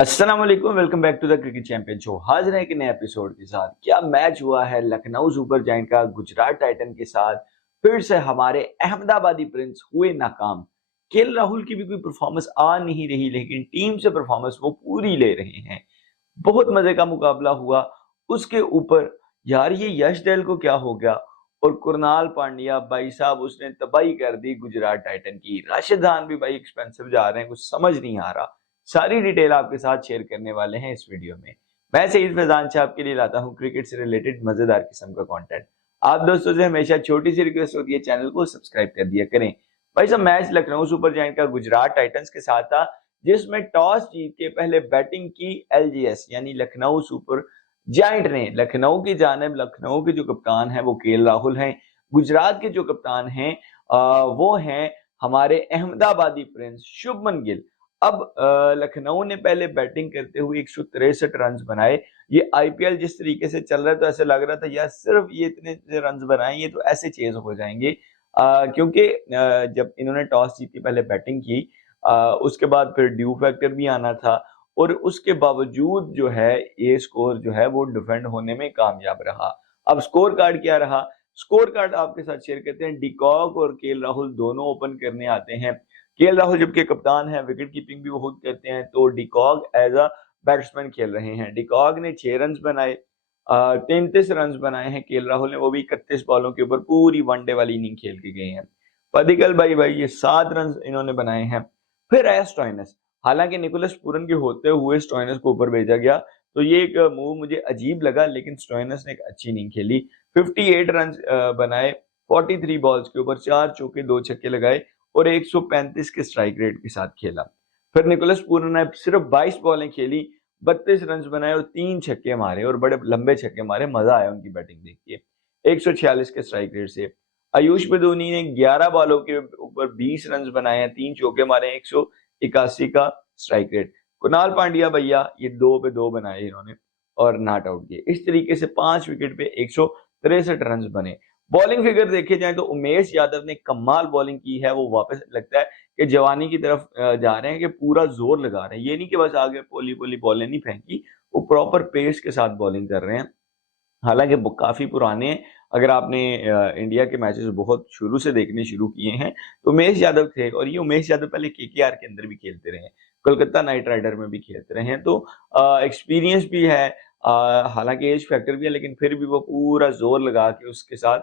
अस्सलाम वालेकुम, welcome back to the cricket champion show. हाजिर है एक नए एपिसोड के साथ। क्या मैच हुआ है लखनऊ सुपर जायंट का गुजरात टाइटन के साथ। फिर से हमारे अहमदाबादी प्रिंस हुए नाकाम। केएल राहुल की भी कोई परफॉर्मेंस आ नहीं रही, लेकिन टीम से परफॉर्मेंस वो पूरी ले रहे हैं। बहुत मजे का मुकाबला हुआ। उसके ऊपर यार ये यश दयाल को क्या हो गया, और कुरनाल पांड्या भाई साहब उसने तबाही कर दी गुजरात टाइटन की। राशिद खान भी भाई एक्सपेंसिव जा रहे हैं, कुछ समझ नहीं आ रहा। सारी डिटेल आपके साथ शेयर करने वाले हैं इस वीडियो में। मैं सईद फैजान शाह आपके लिए लाता हूं क्रिकेट से रिलेटेड मजेदार किस्म का कंटेंट। आप दोस्तों से हमेशा छोटी सी रिक्वेस्ट होती है, चैनल को सब्सक्राइब कर दिया करें। भाई साहब, मैच लखनऊ सुपर जायंट का गुजरात टाइटंस के साथ था, जिसमें टॉस जीत के पहले बैटिंग की एलजीएस यानी लखनऊ सुपर जायंट ने। लखनऊ की जानिब लखनऊ के जो कप्तान है वो केएल राहुल हैं। गुजरात के जो कप्तान हैं वो हैं हमारे अहमदाबादी प्रिंस शुभमन गिल। अब लखनऊ ने पहले बैटिंग करते हुए 163 रन बनाए। ये आईपीएल जिस तरीके से चल रहा है तो ऐसे लग रहा था यार सिर्फ ये इतने रन बनाए, ये तो ऐसे चेज हो जाएंगे। क्योंकि जब इन्होंने टॉस जीती पहले बैटिंग की, उसके बाद फिर ड्यू फैक्टर भी आना था, और उसके बावजूद जो है ये स्कोर जो है वो डिफेंड होने में कामयाब रहा। अब स्कोर कार्ड क्या रहा, स्कोर कार्ड आपके साथ शेयर करते हैं। डिकॉक और केएल राहुल दोनों ओपन करने आते हैं। केएल राहुल जबकि कप्तान है, विकेट कीपिंग भी वो खुद करते हैं, तो डिकॉक एज अ बैट्समैन खेल रहे हैं। डिकॉक ने 6 रन बनाए, 33 रन बनाए हैं केएल राहुल ने, वो भी 31 बॉलों के ऊपर पूरी वनडे वाली इनिंग खेल के गए हैं। पदिकल भाई ये 7 रन इन्होंने बनाए हैं। फिर आया स्टोइनिस। हालांकि निकोलस पूरन के होते हुए स्टोइनिस को ऊपर भेजा गया, तो ये एक मूव मुझे अजीब लगा, लेकिन स्टोइनिस ने एक अच्छी इनिंग खेली। 58 रन बनाए 43 बॉल्स के ऊपर, 4 चौके 2 छक्के लगाए और 135 के स्ट्राइक रेट के साथ खेला। फिर निकोलस पूरन ने सिर्फ 22 बॉलें खेली, 32 रन बनाए और 3 छक्के मारे, और बड़े लंबे छक्के मारे। मजा आया उनकी बैटिंग देख के। 146 के स्ट्राइक रेट से आयुष बदूनी ने 11 बॉलों के ऊपर 20 रन बनाए हैं, 3 चौके मारे, 181 का स्ट्राइक रेट। कुणाल पांड्या भैया ये 2 पे 2 बनाए इन्होंने और नॉट आउट किए। इस तरीके से 5 विकेट पे 163 रन बने। बॉलिंग फिगर देखे जाए तो उमेश यादव ने कमाल बॉलिंग की है। वो वापस लगता है कि जवानी की तरफ जा रहे हैं, कि पूरा जोर लगा रहे हैं। ये नहीं कि बस आगे पोली पोली बॉलें नहीं फेंकी, वो प्रॉपर पेस के साथ बॉलिंग कर रहे हैं। हालांकि वो काफी पुराने हैं। अगर आपने इंडिया के मैचेस बहुत शुरू से देखने शुरू किए हैं तो उमेश यादव थे, और ये उमेश यादव पहले केकेआर के अंदर भी खेलते रहे हैं, कोलकाता नाइट राइडर में भी खेलते रहे हैं, तो एक्सपीरियंस भी है। हालांकि एज फैक्टर भी है, लेकिन फिर भी वो पूरा जोर लगा के उसके साथ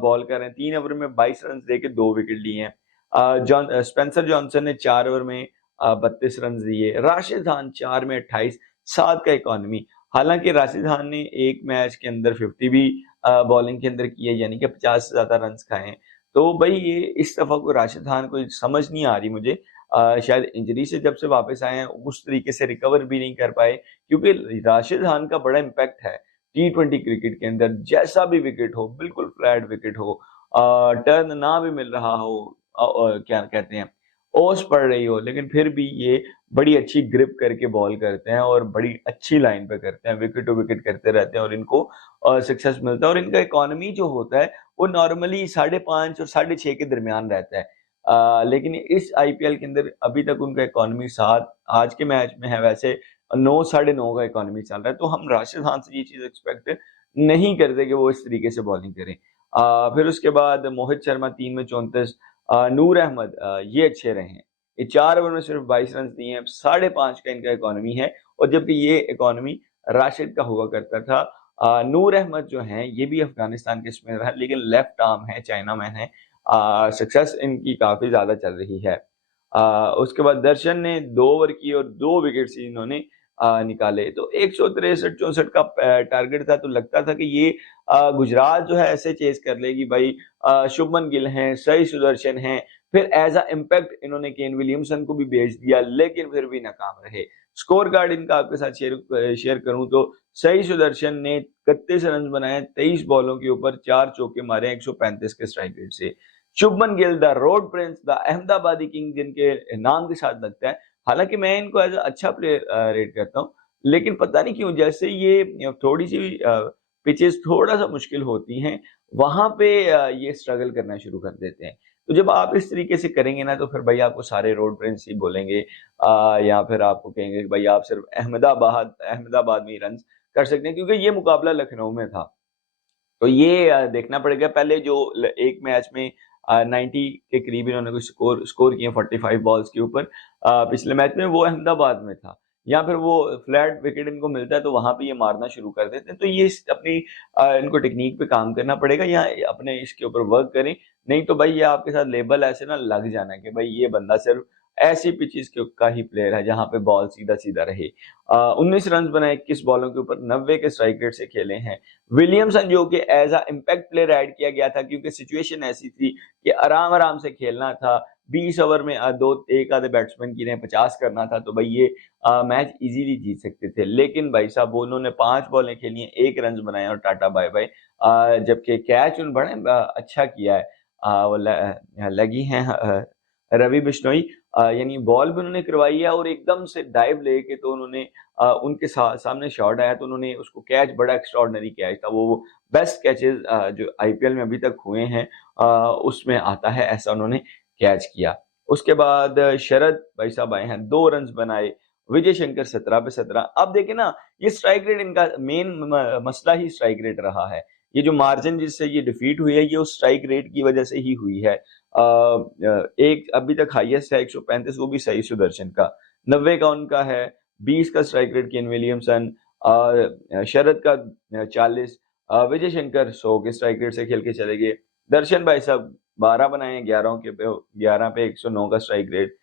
बॉल कर रहे हैं। 3 ओवर में 22 रन दे के 2 विकेट लिए हैं। स्पेंसर जॉनसन ने 4 ओवर में 32 रन दिए। राशिद खान 4 में 28, 7 का इकोनॉमी। हालांकि राशिद खान ने एक मैच के अंदर 50 भी बॉलिंग के अंदर की है, यानी कि 50 से ज्यादा रन खाए हैं। तो भाई ये इस दफा को राशिद खान को समझ नहीं आ रही मुझे। शायद इंजरी से जब से वापस आए हैं उस तरीके से रिकवर भी नहीं कर पाए, क्योंकि राशिद खान का बड़ा इम्पैक्ट है T20 क्रिकेट के अंदर। जैसा भी विकेट हो, बिल्कुल फ्लैट विकेट हो, टर्न ना भी मिल रहा हो, क्या कहते हैं, ओस पड़ रही हो, लेकिन फिर भी ये बड़ी अच्छी ग्रिप करके बॉल करते हैं और बड़ी अच्छी लाइन पे करते हैं, विकेट टू विकेट करते रहते हैं, और इनको सक्सेस मिलता है। और इनका इकोनॉमी जो होता है वो नॉर्मली 5.5 और 6.5 के दरमियान रहता है। लेकिन इस आईपीएल के अंदर अभी तक उनका इकोनॉमी 7, आज के मैच में है वैसे 9, 9.5 का इकोनॉमी चल रहा है। तो हम राशिद खान से ये चीज एक्सपेक्ट नहीं करते कि वो इस तरीके से बॉलिंग करें। फिर उसके बाद मोहित शर्मा 3 में 34, नूर अहमद ये अच्छे रहे हैं। ये 4 ओवर में सिर्फ 22 रन दिए हैं, 5.5 का इनका इकोनॉमी है। और जबकि ये इकोनॉमी राशिद का हुआ करता था। नूर अहमद जो हैं ये भी अफगानिस्तान के स्पिनर हैं, लेकिन लेफ्ट आर्म है, चाइना मैन है। सक्सेस इनकी काफी ज्यादा चल रही है। उसके बाद दर्शन ने 2 ओवर की और 2 विकेट इन्होंने निकाले। तो 163-64 का टारगेट था, तो लगता था कि ये गुजरात जो है ऐसे चेस कर लेगी भाई। शुभमन गिल हैं, सही सुदर्शन हैं, फिर एज अ इम्पैक्ट इन्होंने केन विलियमसन को भी भेज दिया, लेकिन फिर भी नाकाम रहे। स्कोर कार्ड इनका आपके साथ शेयर करूं तो सही सुदर्शन ने 31 रन बनाए 23 बॉलों के ऊपर, 4 चौके मारे 135 के स्ट्राइक रेट से। Shubman Gill the road Prince, the Ahmedabadi king जिनके नाम के साथ लगता है। हालांकि मैं इनको एज अच्छा प्लेयर रेट करता हूँ, लेकिन पता नहीं क्यों जैसे ये थोड़ी सी पिचेस थोड़ा सा मुश्किल होती हैं, वहां पे ये स्ट्रगल करना शुरू कर देते हैं। तो जब आप इस तरीके से करेंगे ना तो फिर भाई आपको सारे रोड प्रिंस ही बोलेंगे, या फिर आपको कहेंगे कि भाई आप सिर्फ अहमदाबाद अहमदाबाद में ही रन कर सकते हैं, क्योंकि ये मुकाबला लखनऊ में था। तो ये देखना पड़ेगा। पहले जो एक मैच में 90 के करीब इन्होंने कुछ स्कोर स्कोर किए 45 बॉल्स के ऊपर, पिछले मैच में वो अहमदाबाद में था, या फिर वो फ्लैट विकेट इनको मिलता है तो वहां पे ये मारना शुरू कर देते हैं। तो ये अपनी इनको टेक्निक पे काम करना पड़ेगा या अपने इसके ऊपर वर्क करें, नहीं तो भाई ये आपके साथ लेबल ऐसे ना लग जाना कि भाई ये बंदा सिर्फ ऐसी पिचेस का ही प्लेयर है जहां पे बॉल सीधा सीधा रहे। 19 रन बनाए 21 बॉलों के ऊपर, 90 के स्ट्राइक रेट से खेले हैं। विलियमसन जो कि as a impact player add किया गया था, क्योंकि सिचुएशन ऐसी थी कि आराम आराम से खेलना था। 20 ओवर में दो एक आधे बैट्समैन की ने 50 करना था, तो भाई ये मैच इजीली जीत सकते थे। लेकिन भाई साहब उन्होंने 5 बॉलें खेली हैं, 1 रन बनाए और टाटा बाय बाय। जबकि कैच उन बड़े अच्छा किया है, वो लगी हैं रवि बिश्नोई, यानी बॉल भी उन्होंने करवाई है और एकदम से डाइव लेके तो उन्होंने उनके सामने शॉट आया तो उन्होंने उसको कैच, बड़ा एक्स्ट्राऑर्डिनरी कैच था, वो बेस्ट कैचेस जो आईपीएल में अभी तक हुए हैं उसमें आता है, ऐसा उन्होंने कैच किया। उसके बाद शरद भाई साहब आए हैं, 2 रन बनाए। विजय शंकर 17 पे 17। अब देखे ना, ये स्ट्राइक रेट इनका मेन मसला ही स्ट्राइक रेट रहा है। ये जो मार्जिन जिससे ये डिफीट हुई है ये उस स्ट्राइक रेट की वजह से ही हुई है। एक अभी तक हाईएस्ट है 135, वो भी सही सुदर्शन का। 90 का उनका है, 20 का स्ट्राइक रेट केन विलियमसन, शरद का 40, विजय शंकर 100 के स्ट्राइक रेट से खेल के चले गए। दर्शन भाई साहब 12 बनाए 11 पे 109 का स्ट्राइक रेट।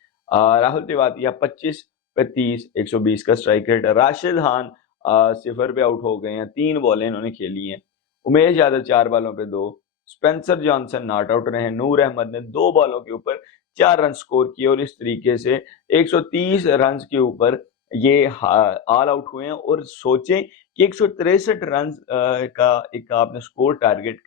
राहुल तिवारी 25 पे 30, 120 का स्ट्राइक रेट। राशिद खान 0 पे आउट हो गए हैं, 3 बॉलें इन्होंने खेली हैं। उमेश यादव 4 बॉलों पे 2। स्पेंसर जॉनसन नॉट आउट रहे हैं। नूर अहमद ने 2 बॉलों के ऊपर 4 रन स्कोर किए और इस तरीके से 130 रन के ऊपर ये ऑल आउट हुए हैं। और सोचें कि 163 रन का एक आपने स्कोर टारगेट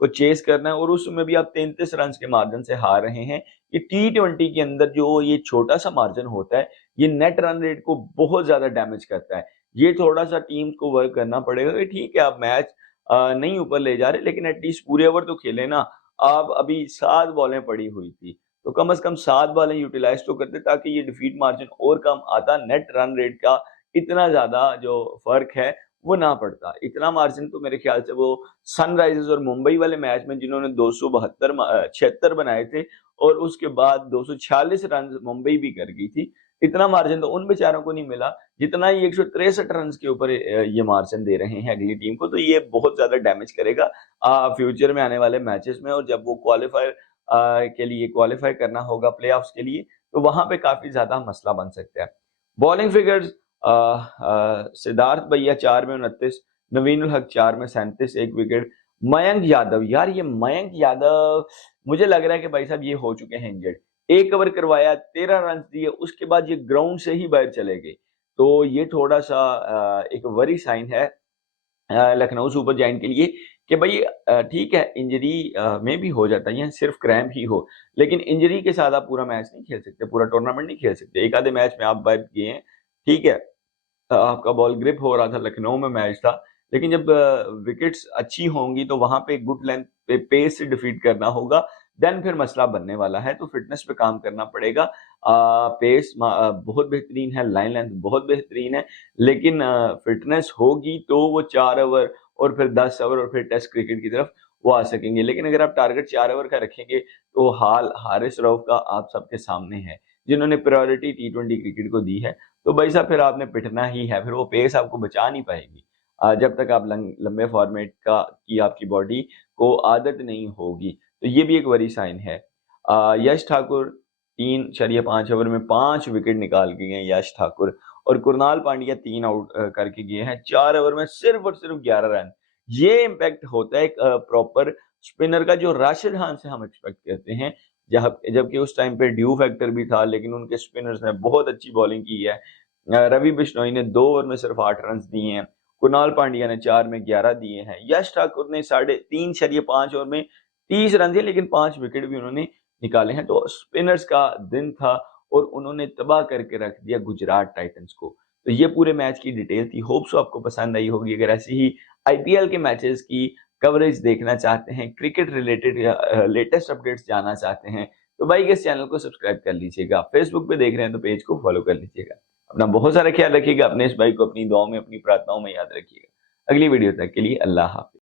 को चेस करना है और उसमें भी आप 33 रन के मार्जिन से हार रहे हैं। ये T20 के अंदर जो ये छोटा सा मार्जिन होता है ये नेट रन रेट को बहुत ज्यादा डैमेज करता है। ये थोड़ा सा टीम को वर्क करना पड़ेगा कि ठीक है आप मैच नहीं ऊपर ले जा रहे, लेकिन एटलीस्ट पूरे ओवर तो खेले ना। आप अभी 7 बॉलें पड़ी हुई थी, तो कम से कम 7 बॉलें यूटिलाइज तो करते ताकि ये डिफीट मार्जिन और कम आता, नेट रन रेट का इतना ज्यादा जो फर्क है वो ना पड़ता। इतना मार्जिन तो मेरे ख्याल से वो सनराइजर्स और मुंबई वाले मैच में जिन्होंने 76 बनाए थे और उसके बाद 246 रन मुंबई भी कर गई थी, इतना मार्जिन तो उन बेचारों को नहीं मिला जितना ये 163 रन के ऊपर ये मार्जिन दे रहे हैं अगली टीम को। तो ये बहुत ज्यादा डैमेज करेगा फ्यूचर में आने वाले मैचेस में, और जब वो क्वालिफायर के लिए क्वालिफाई करना होगा प्लेऑफ्स के लिए तो वहां पे काफी ज्यादा मसला बन सकता है। बॉलिंग फिगर्स, सिद्धार्थ भैया 4 में 29, नवीन उल हक 4 में 37, 1 विकेट। मयंक यादव, यार ये मयंक यादव मुझे लग रहा है कि भाई साहब ये हो चुके हैं इंजर्ड। 1 ओवर करवाया, 13 रन दिए, उसके बाद ये ग्राउंड से ही बाहर चले गए। तो ये थोड़ा सा एक वरी साइन है लखनऊ सुपर जायंट के लिए कि भाई ठीक है इंजरी में भी हो जाता है, सिर्फ क्रैम्प ही हो, लेकिन इंजरी के साथ आप पूरा मैच नहीं खेल सकते, पूरा टूर्नामेंट नहीं खेल सकते। एक आधे मैच में आप बाहर गए हैं, ठीक है, आपका बॉल ग्रिप हो रहा था, लखनऊ में मैच था, लेकिन जब विकेट्स अच्छी होंगी तो वहां पे गुड लेंथ पे पेस से डिफीट करना होगा, देन फिर मसला बनने वाला है। तो फिटनेस पे काम करना पड़ेगा। पेस बहुत बेहतरीन है, लाइन लेंथ बहुत बेहतरीन है, लेकिन फिटनेस होगी तो वो 4 ओवर और फिर 10 ओवर और फिर टेस्ट क्रिकेट की तरफ वो आ सकेंगे। लेकिन अगर आप टारगेट 4 ओवर का रखेंगे तो हाल हारिस रऊफ का आप सबके सामने है, जिन्होंने प्रायोरिटी T20 क्रिकेट को दी है। तो भाई साहब फिर आपने पिटना ही है, फिर वो पेस आपको बचा नहीं पाएगी जब तक आप लंबे फॉर्मेट का की आपकी बॉडी को आदत नहीं होगी। तो ये भी एक बड़ी साइन है। यश ठाकुर 3.5 ओवर में 5 विकेट निकाल के गए यश ठाकुर, और कुरनाल पांड्या 3 आउट करके गए हैं 4 ओवर में सिर्फ और सिर्फ 11 रन। ये इम्पैक्ट होता है एक प्रॉपर स्पिनर का जो राशिद खान से हम एक्सपेक्ट करते हैं, जबकि उस टाइम पे ड्यू फैक्टर भी था, लेकिन उनके स्पिनर्स ने बहुत अच्छी बॉलिंग की है। रवि बिश्नोई ने 2 ओवर में सिर्फ 8 रन दिए हैं, कुणाल पांड्या ने 4 में 11 दिए हैं, यश ठाकुर ने 3.5 ओवर में 30 रन दिए, लेकिन 5 विकेट भी उन्होंने निकाले हैं। तो स्पिनर्स का दिन था और उन्होंने तबाह करके रख दिया गुजरात टाइटंस को। तो ये पूरे मैच की डिटेल थी, होप सो आपको पसंद आई होगी। अगर ऐसी ही आईपीएल के मैचेस की कवरेज देखना चाहते हैं, क्रिकेट रिलेटेड या लेटेस्ट अपडेट्स जानना चाहते हैं, तो भाई इस चैनल को सब्सक्राइब कर लीजिएगा। फेसबुक पे देख रहे हैं तो पेज को फॉलो कर लीजिएगा। अपना बहुत सारा ख्याल रखिएगा, अपने इस भाई को अपनी दुआओं में, अपनी प्रार्थनाओं में याद रखिएगा। अगली वीडियो तक के लिए अल्लाह हाफिज।